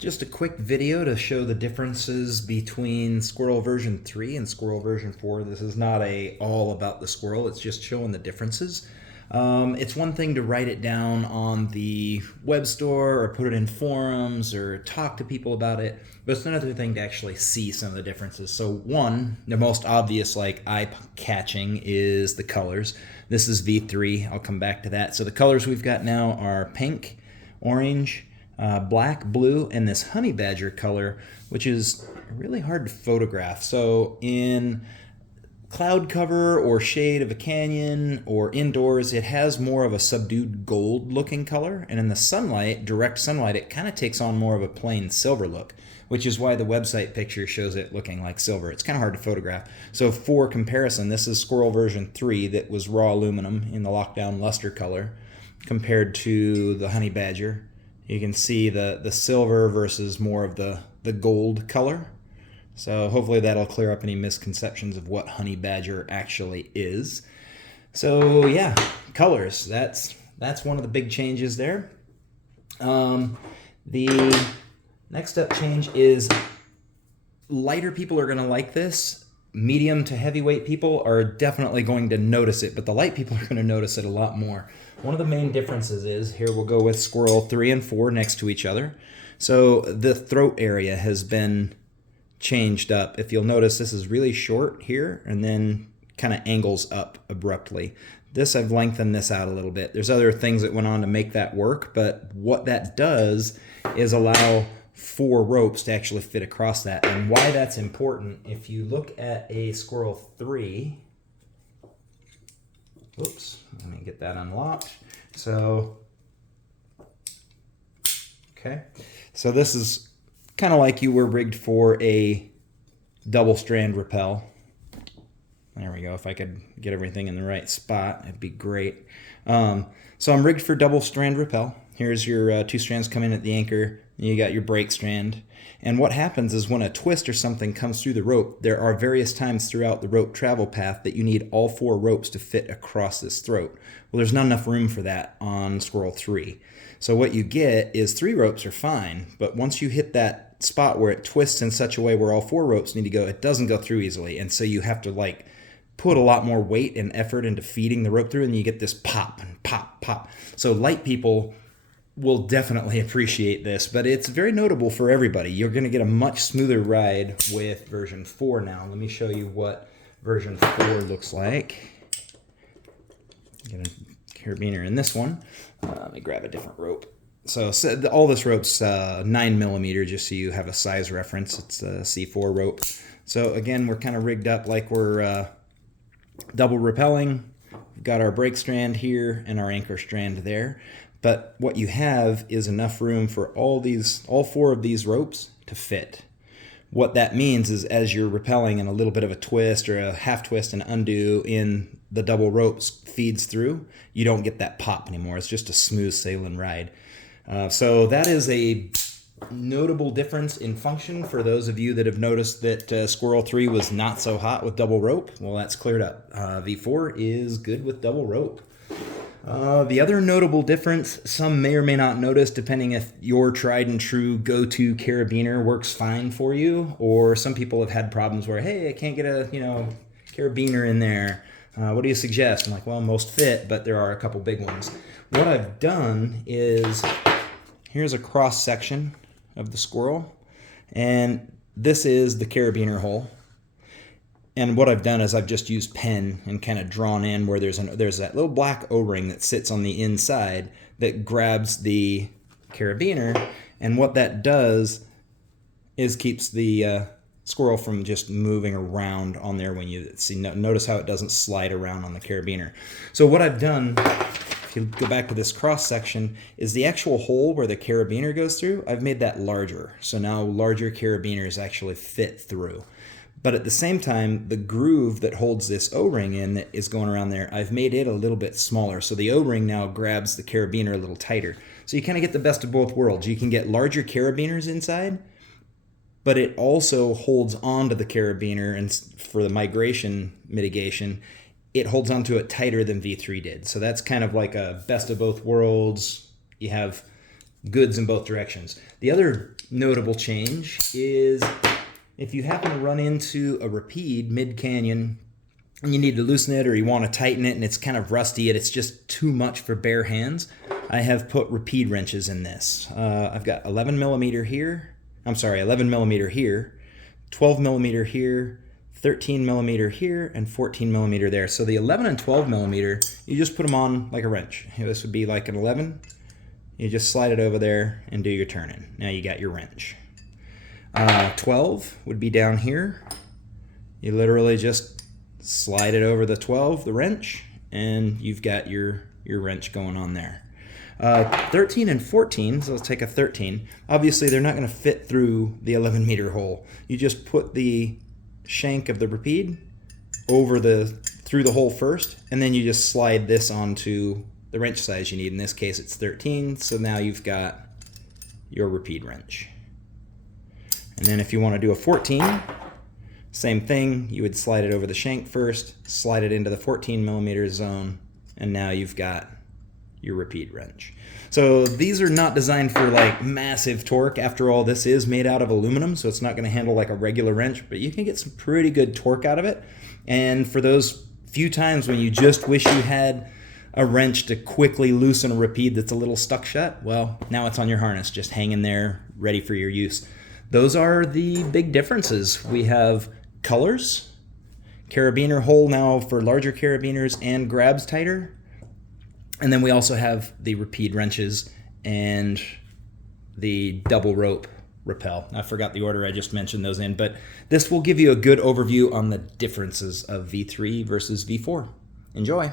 Just a quick video to show the differences between Squirrel version 3 and Squirrel version 4. This is not all about the squirrel, it's just showing the differences. It's one thing to write it down on the web store or put it in forums or talk to people about it, but it's another thing to actually see some of the differences. So one, the most obvious eye-catching is the colors. This is V3, I'll come back to that. So the colors we've got now are pink, orange, black, blue, and this honey badger color, which is really hard to photograph. So in cloud cover or shade of a canyon or indoors, it has more of a subdued gold looking color, and in the sunlight, direct sunlight, it kind of takes on more of a plain silver look, which is why the website picture shows it looking like silver. It's kind of hard to photograph. So for comparison, this is Squirrel version 3 that was raw aluminum in the lockdown luster color compared to the honey badger. You can see the silver versus more of the gold color. So hopefully that'll clear up any misconceptions of what honey badger actually is. So yeah, colors, that's one of the big changes there. The next up change is lighter people are going to like this. Medium to heavyweight people are definitely going to notice it, but the light people are going to notice it a lot more. One of the main differences is, here we'll go with Squirrel 3 and 4 next to each other. So the throat area has been changed up. If you'll notice, this is really short here and then kind of angles up abruptly. This, I've lengthened this out a little bit. There's other things that went on to make that work, but what that does is allow 4 ropes to actually fit across that. And why that's important, if you look at a Squirrel 3, oops, let me get that unlocked. So, okay. So this is kind of like you were rigged for a double strand rappel. There we go. If I could get everything in the right spot, it'd be great. So I'm rigged for double strand rappel. Here's your 2 strands coming at the anchor. You got your brake strand. And what happens is when a twist or something comes through the rope, there are various times throughout the rope travel path that you need all 4 ropes to fit across this throat. Well, there's not enough room for that on Squirrel 3. So what you get is 3 ropes are fine, but once you hit that spot where it twists in such a way where all 4 ropes need to go, it doesn't go through easily. And so you have to put a lot more weight and effort into feeding the rope through, and you get this pop and pop, pop. So light people will definitely appreciate this, but it's very notable for everybody. You're going to get a much smoother ride with version 4 now. Let me show you what version 4 looks like. Get a carabiner in this one. Let me grab a different rope. So all this rope's 9mm, just so you have a size reference. It's a C4 rope. So again, we're kind of rigged up like we're double rappelling. We've got our brake strand here and our anchor strand there. But what you have is enough room for all 4 of these ropes to fit. What that means is as you're rappelling and a little bit of a twist or a half twist and undo in the double ropes feeds through, you don't get that pop anymore. It's just a smooth sailing ride. So that is a notable difference in function for those of you that have noticed that Squirrel 3 was not so hot with double rope. Well, that's cleared up. V4 is good with double rope. The other notable difference, some may or may not notice depending if your tried and true go-to carabiner works fine for you, or some people have had problems where, hey, I can't get a carabiner in there. What do you suggest? I'm like, well, most fit, but there are a couple big ones. What I've done is, here's a cross section of the squirrel, and this is the carabiner hole. And what I've done is I've just used pen and kind of drawn in where there's that little black O-ring that sits on the inside that grabs the carabiner, and what that does is keeps the squirrel from just moving around on there when you see. Notice how it doesn't slide around on the carabiner. So what I've done, if you go back to this cross section, is the actual hole where the carabiner goes through, I've made that larger. So now larger carabiners actually fit through. But at the same time, the groove that holds this O-ring in that is going around there, I've made it a little bit smaller. So the O-ring now grabs the carabiner a little tighter. So you kind of get the best of both worlds. You can get larger carabiners inside, but it also holds onto the carabiner, and for the migration mitigation, it holds onto it tighter than V3 did. So that's kind of like a best of both worlds. You have goods in both directions. The other notable change is if you happen to run into a repeat mid-canyon and you need to loosen it or you want to tighten it and it's kind of rusty and it's just too much for bare hands, I have put repeat wrenches in this. I've got 11 millimeter here, 11 millimeter here, 12 millimeter here, 13 millimeter here, and 14 millimeter there. So the 11 and 12 millimeter, you just put them on like a wrench. This would be like an 11. You just slide it over there and do your turning. Now you got your wrench. 12 would be down here. You literally just slide it over the 12, the wrench, and you've got your wrench going on there. 13 and 14, so let's take a 13. Obviously, they're not going to fit through the 11 meter hole. You just put the shank of the repeat over through the hole first, and then you just slide this onto the wrench size you need. In this case, it's 13, so now you've got your repeat wrench. And then if you want to do a 14, same thing. You would slide it over the shank first, slide it into the 14 millimeter zone, and now you've got your repeat wrench. So these are not designed for like massive torque. After all, this is made out of aluminum, so it's not going to handle like a regular wrench, but you can get some pretty good torque out of it. And for those few times when you just wish you had a wrench to quickly loosen a repeat that's a little stuck shut, well, now it's on your harness, just hanging there, ready for your use. Those are the big differences. We have colors, carabiner hole now for larger carabiners and grabs tighter. And then we also have the repeat wrenches and the double rope rappel. I forgot the order I just mentioned those in, but this will give you a good overview on the differences of V3 versus V4. Enjoy.